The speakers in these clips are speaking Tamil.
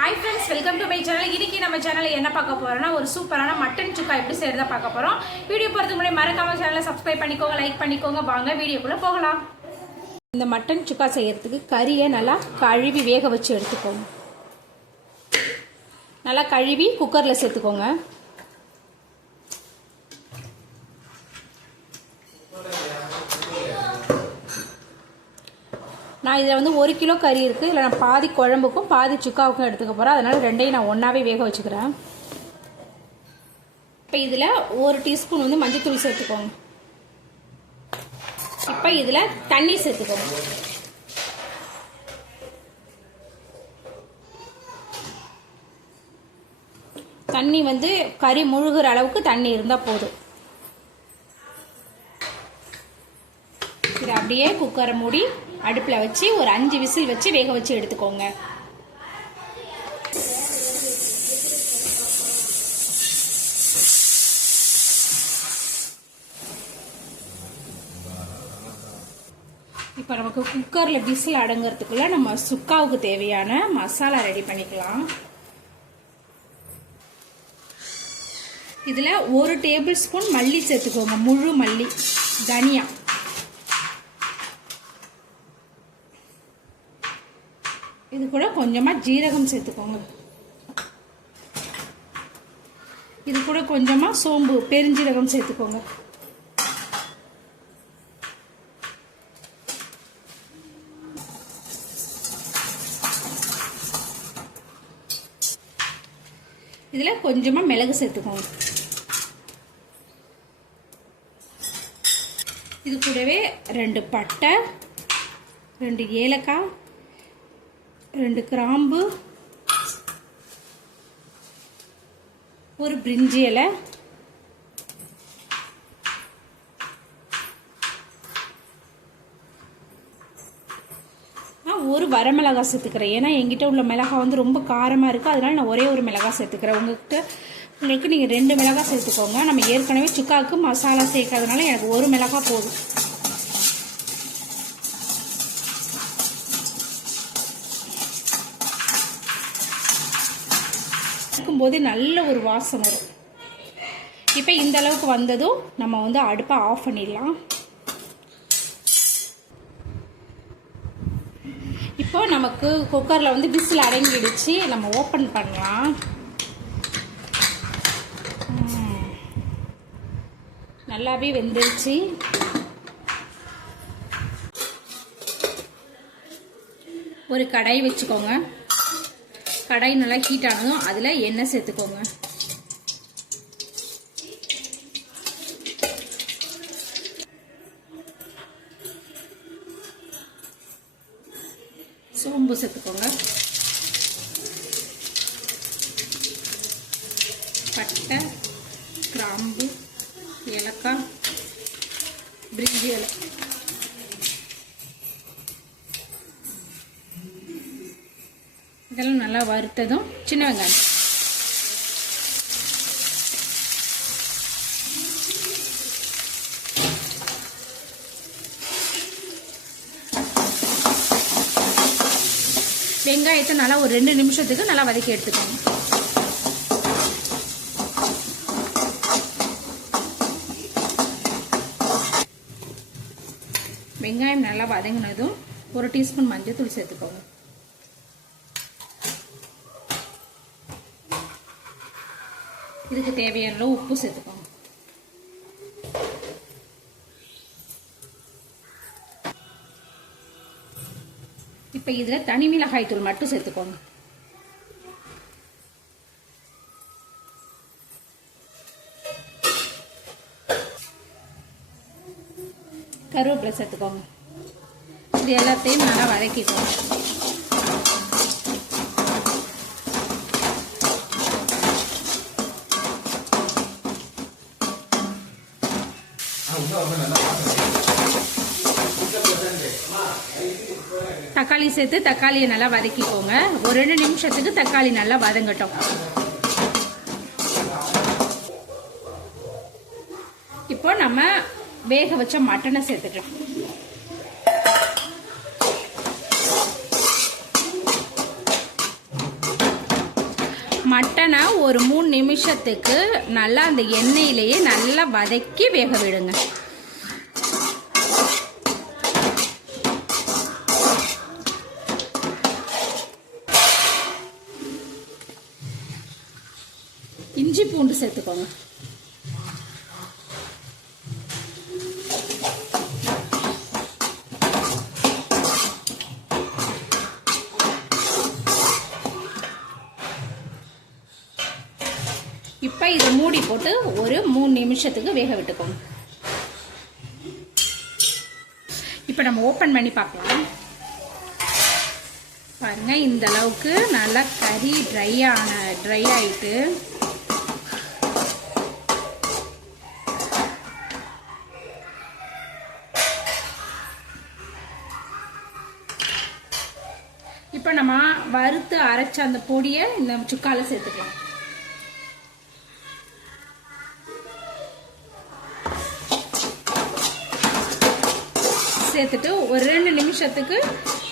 High friends welcome to my channel इनकी நம்ம சேனல்ல என்ன பார்க்க போறோம்னா ஒரு சூப்பரான மட்டன் சுக்கா எப்படி செய்யறத பார்க்க போறோம் வீடியோ போறதுக்கு முன்னாடி மறக்காம சேனலை சப்ஸ்கிரைப் பண்ணிக்கோங்க லைக் பண்ணிக்கோங்க வாங்க வீடியோக்குள்ள போகலாம் இந்த மட்டன் சுக்கா செய்யிறதுக்கு கறியை நல்லா கழுவி வேக வச்சு எடுத்துக்கோங்க நல்லா கழுவி குக்கர்ல சேர்த்துக்கோங்க நான் இதில் வந்து 1 கிலோ கறி இருக்குது இல்லை நான் பாதி குழம்புக்கும் பாதி சுக்காவுக்கும் எடுத்துக்க போகிறேன் அதனால் ரெண்டையும் நான் ஒன்றாவே வேக வச்சுக்கிறேன் இப்போ இதில் 1 டீஸ்பூன் வந்து மஞ்சள்தூள் சேர்த்துக்கோங்க இப்போ இதில் தண்ணி சேர்த்துக்கோங்க தண்ணி வந்து கறி முழுகிற அளவுக்கு தண்ணி இருந்தால் போதும் இதை அப்படியே குக்கரை மூடி அடுப்பில் வச்சு ஒரு 5 விசில் வச்சு வேக வச்சு எடுத்துக்கோங்க இப்போ நமக்கு குக்கரில் விசில் அடங்கிறதுக்குள்ள நம்ம சுக்காவுக்கு தேவையான மசாலா ரெடி பண்ணிக்கலாம் இதில் 1 டேபிள் ஸ்பூன் மல்லி சேர்த்துக்கோங்க முழு மல்லி தனியா இது கூட கொஞ்சமாக ஜீரகம் சேர்த்துக்கோங்க இது கூட கொஞ்சமாக சோம்பு பெருஞ்சீரகம் சேர்த்துக்கோங்க இதில் கொஞ்சமாக மிளகு சேர்த்துக்கோங்க இது கூடவே 2 பட்டை 2 ஏலக்காய் 2 கிராம்பு 1 பிரிஞ்சி இலை நான் 1 வரமிளகாய் சேர்த்துக்கிறேன் ஏன்னா என்கிட்ட உள்ள மிளகாய் வந்து ரொம்ப காரமாக இருக்குது அதனால நான் ஒரே ஒரு மிளகாய் சேர்த்துக்கிறேன் உங்களுக்கு நீங்கள் 2 மிளகாய் சேர்த்துக்கோங்க நம்ம ஏற்கனவே சுக்காவுக்கு மசாலா சேர்க்கறதுனால எனக்கு 1 மிளகாய் போதும் போது நல்ல ஒரு வாசம் வரும் இப்போ இந்த அளவுக்கு வந்ததும் நம்ம வந்து அடுப்பை ஆஃப் பண்ணிடலாம் இப்போ நமக்கு குக்கரில் வந்து விசில் அடங்கிடுச்சு நம்ம ஓப்பன் பண்ணலாம் நல்லாவே வெந்துருச்சு ஒரு கடாய் வச்சுக்கோங்க கடாய் நல்லா ஹீட் ஆனதும் அதில் எண்ணெய் சேர்த்துக்கோங்க சோம்பு சேர்த்துக்கோங்க பட்டை கிராம்பு ஏலக்காய் பிரிஞ்சி இலை இதெல்லாம் நல்லா வறுத்ததும் சின்ன வெங்காயம் வெங்காயத்தை நல்லா ஒரு 2 நிமிஷத்துக்கு நல்லா வதக்கி எடுத்துக்கோங்க வெங்காயம் நல்லா வதங்கினதும் 1 டீஸ்பூன் மஞ்சள்தூள் சேர்த்துக்கோங்க இதுக்கு தேவையான உப்பு சேர்த்துக்கோங்க இப்போ இதில் தனி மிளகாய் தூள் மட்டும் சேர்த்துக்கோங்க கருவேப்பிலை சேர்த்துக்கோங்க இது எல்லாத்தையும் நல்லா வதக்கிக்கோங்க தக்காளி சேர்த்து தக்காளியை நல்லா வதக்கிக்கோங்க ஒரு 2 நிமிஷத்துக்கு தக்காளி நல்லா வதங்கட்டும் இப்போ நம்ம வேக வச்ச மட்டனை சேர்த்துக்கலாம் மட்டனை ஒரு 3 நிமிஷத்துக்கு நல்லா அந்த எண்ணெயிலேயே நல்லா வதக்கி வேக விடுங்க. இஞ்சி பூண்டு சேர்த்துக்கோங்க. இப்போ இதை மூடி போட்டு ஒரு 3 நிமிஷத்துக்கு வேக விட்டுக்கோங்க. இப்போ நம்ம ஓப்பன் பண்ணி பார்க்கலாம். பாருங்க, இந்த அளவுக்கு நல்லா கறி ட்ரை ஆயிட்டு இப்போ நம்ம வறுத்து அரைச்ச அந்த பொடியை இந்த சுக்கால சேர்த்துக்கலாம். சேர்த்துட்டு ஒரு 2 நிமிஷத்துக்கு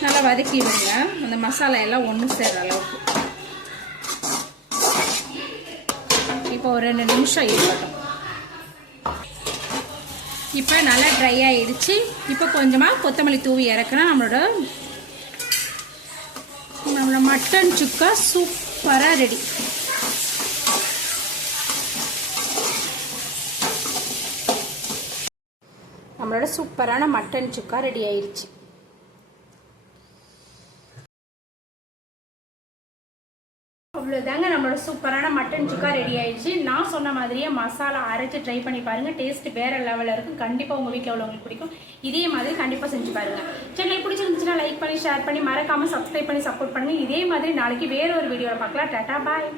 நல்லா வதக்கி விடுங்க. அந்த மசாலா எல்லாம் ஒன்று சேர்ற அளவுக்கு. இப்போ ஒரு 2 நிமிஷம் இருக்கட்டும். இப்போ நல்லா ட்ரை ஆயிடுச்சு. இப்போ கொஞ்சமாக கொத்தமல்லி தூவி இறக்குனா நம்மளோட மட்டன் சுக்கா சூப்பராக ரெடி. நம்மளோட சூப்பரான மட்டன் சுக்கா ரெடி ஆயிடுச்சு. அவ்வளோதாங்க, நம்மளோட சூப்பரான மட்டன் சுக்கா ரெடி ஆயிடுச்சு. நான் சொன்ன மாதிரியே மசாலா அரைச்சி ட்ரை பண்ணி பாருங்க. டேஸ்ட் வேற லெவலில் இருக்கும். கண்டிப்பாக உங்கள் வீட்டில் உள்ளவங்களுக்கு பிடிக்கும். இதே மாதிரி கண்டிப்பாக செஞ்சு பாருங்க. சேனல் பிடிச்சிருந்துச்சுன்னா லைக் பண்ணி ஷேர் பண்ணி மறக்காமல் சப்ஸ்கிரைப் பண்ணி சப்போர்ட் பண்ணுங்க. இதே மாதிரி நாளைக்கு வேற ஒரு வீடியோவில் பார்க்கலாம். டாடா பாய்.